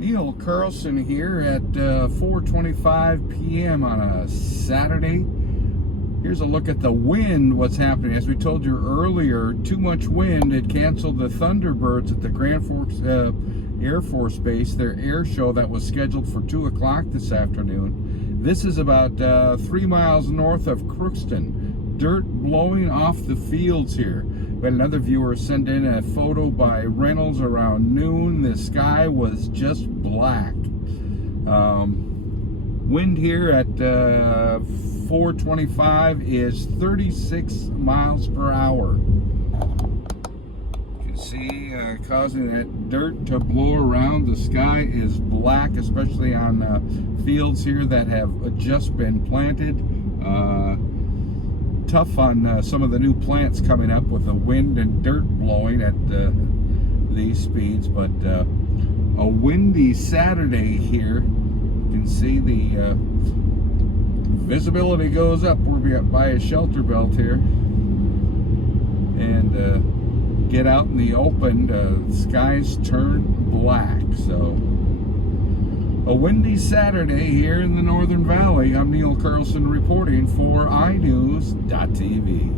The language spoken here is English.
Neil Carlson here at 4:25 p.m. on a Saturday. Here's a look at the wind, what's happening. As we told you earlier, too much wind had canceled the Thunderbirds at the Grand Forks Air Force Base, their air show that was scheduled for 2 o'clock this afternoon. This is about 3 miles north of CROOKSTON. Dirt blowing off the fields here. We had another viewer send in a photo by Reynolds around noon. The sky was just black. Wind here at 4:25 is 36 miles per hour. You can see causing that dirt to blow around. The sky is black, especially on fields here that have just been planted. Tough on some of the new plants coming up with the wind and dirt blowing at these speeds, but a windy Saturday here. You can see the visibility goes up. We're by a shelter belt here, and get out in the open, the skies turn black. So a windy Saturday here in the Northern Valley. I'm Neil Carlson reporting for iNews.tv.